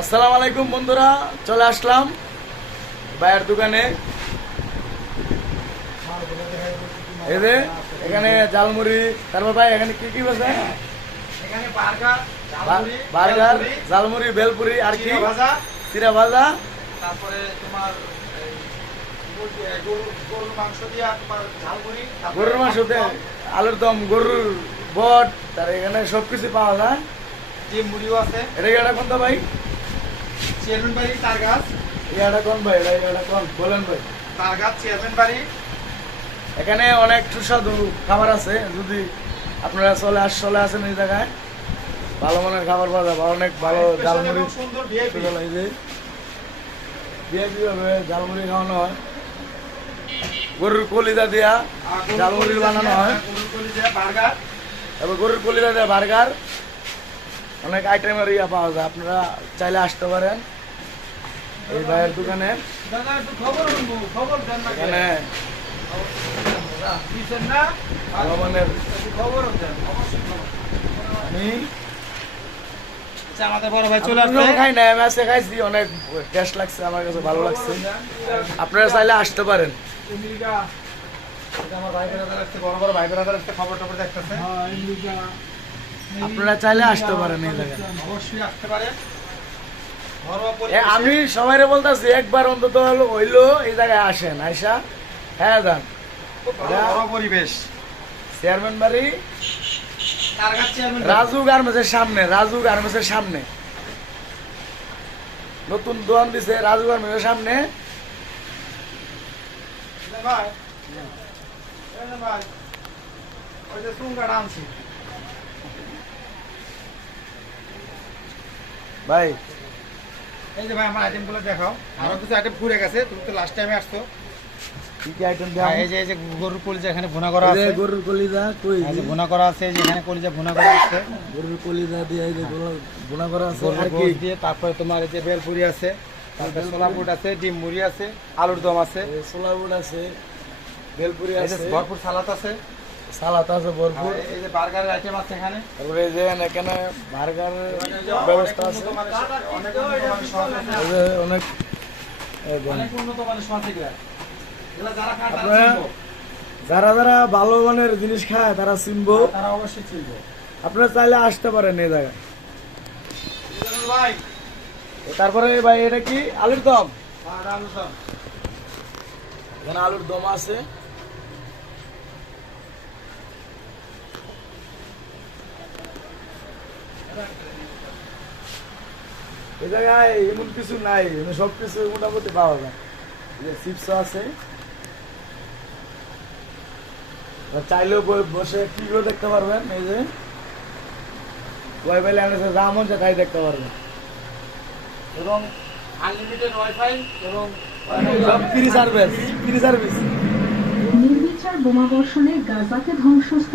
আসসালামু আলাইকুম বন্ধুরা, চলে আসলাম ভাইয়ের দোকানে। এই যে এখানে ঝালমুড়ি, তারপর ভাই এখানে কি কি বসে? এখানে বার্গার, বার্গার, ঝালমুড়ি, বেলপুরি আর কি ভাজা, চিরা ভাজা, তারপরে তোমার এই গরুর মাংস দিয়া তোমার ঝালমুড়ি, তারপরে গরুর মাংস, আলুর দম, গরুর বট, তার এখানে সবকিছু পাওয়া যায়। ডিম মুড়িও আছে। এটা কি এটা কোন ভাই? চেয়ারম্যান বাড়ি তার গাছ, এটা কোন ভাই? এটা কোন বলেন ভাই? তার গাছ চেয়ারম্যান বাড়ি। এখানে অনেক সুস্বাদু খাবার আছে, যদি আপনারা চলে আসেন এই জায়গায় ভালো মানের খাবার পাওয়া যাবে। অনেক ভালো ঝালমুড়ি, এবং সুন্দর ভিআইপি। ভিআইপি ভাবে ঝালমুড়ি খাওয়ানো হয়। গরুর কলিজা দিয়া ঝালমুড়ি বানানো হয়, গরুর কলিজা, বার্গার। তারপর গরুর কলিজা দিয়া বার্গার, অনেক আইটেমের ইয়া পাওয়া যায়। আপনারা চাইলে আসতে পারেন এই ভাইয়ের দোকানে। দাদা একটু খবর দেন না, এখানে দিচ্ছেন না? ভালো মানের একটু খবর দেন, অবশ্যই খবর। আমি আচ্ছা, আমাদের বড় ভাই চলে আসবে। খাই না, আমি আজকে খাইছি, অনেক টেস্ট লাগছে, আমার কাছে ভালো লাগছে। আপনারা চাইলে আসতে পারেন। আমার ভাই বেড়াদার আসছে, বড় বড় ভাই বেড়াদার আসছে, খবর টবর দেখতেছে। আপনারা চাইলে আসতে পারেন এই জায়গায়। অবশ্যই আসতে পারেন। ঘরোয়া আমি সবাই বলতেছি একবার অন্তত হইলো এই জায়গায় আসেন, আইসা হ্যাঁ যান। ঘরোয়া পরিবেশ। চেয়ারম্যান বাড়ি, তার গাছ চেয়ারম্যান রাজু গার্মেন্টসের সামনে, রাজু গার্মেন্টসের সামনে নতুন দোকান দিছে, রাজু গার্মেন্টসের সামনে। ভাই, ভাই, ওই যে সুঙ্গাটা আনছি। ভাই এই যে ভাই আমার আইটেমগুলো দেখাও। আরো কিছু আইটেম ঘুরে গেছে, তুমি তো লাস্ট টাইমে আসছো। কি কি আইটেম দেওয়া? এই যে গরুর কলিজা এখানে ভুনা করা এই আছে। যে গরুর কলিজা কই? এই যে ভুনা করা আছে, এই যে এখানে কলিজা ভুনা করা আছে। গরুর কলিজা দিয়ে এই যে বোনা করা আছে। গরুর আর কি গোশত দিয়ে, তারপরে তোমার এই যে বেলপুরি আছে, তারপরে ছোলা বুট আছে, ডিম মুড়ি আছে, আলুর দম আছে, ছোলা বুট আছে, বেলপুরি এই যে আছে, ভরপুর সালাদ আছে, সালাদ আছে ভরপুর। আর এই যে বার্গারের আইটেম আছে এখানে। তারপরে এই যে এখানে বার্গারের ব্যবস্থা আছে। অনেক উন্নত মানের সস আছে। এই যে অনেক এই যে অনেক উন্নত মানের সস এগুলা। এগুলা যারা খায় তারা আপনারা চিনবো। যারা যারা ভালো মানের জিনিস খায় তারা চিনবো। তারা অবশ্যই চিনবো। আপনারা চাইলে আসতে পারেন এই জায়গায়। ভাই, তারপরে ভাই এটা কি আলুর দম? আর আলুর দম। এখানে আলুর দম আছে। এই জায়গায় এমন কিছু নাই, সবকিছু মোটামুটি পাওয়া যায়। চিপস আছে, চাইলেও বসে টিভিও দেখতে পারবেন। এই যে ওয়াইফাই ল্যান্ডে যা মন চায় তাই দেখতে পারবেন, এবং আনলিমিটেড ওয়াইফাই এবং সব ফ্রি সার্ভিস, ফ্রি সার্ভিস। নির্বিচার বোমাবর্ষণে গাজাকে ধ্বংস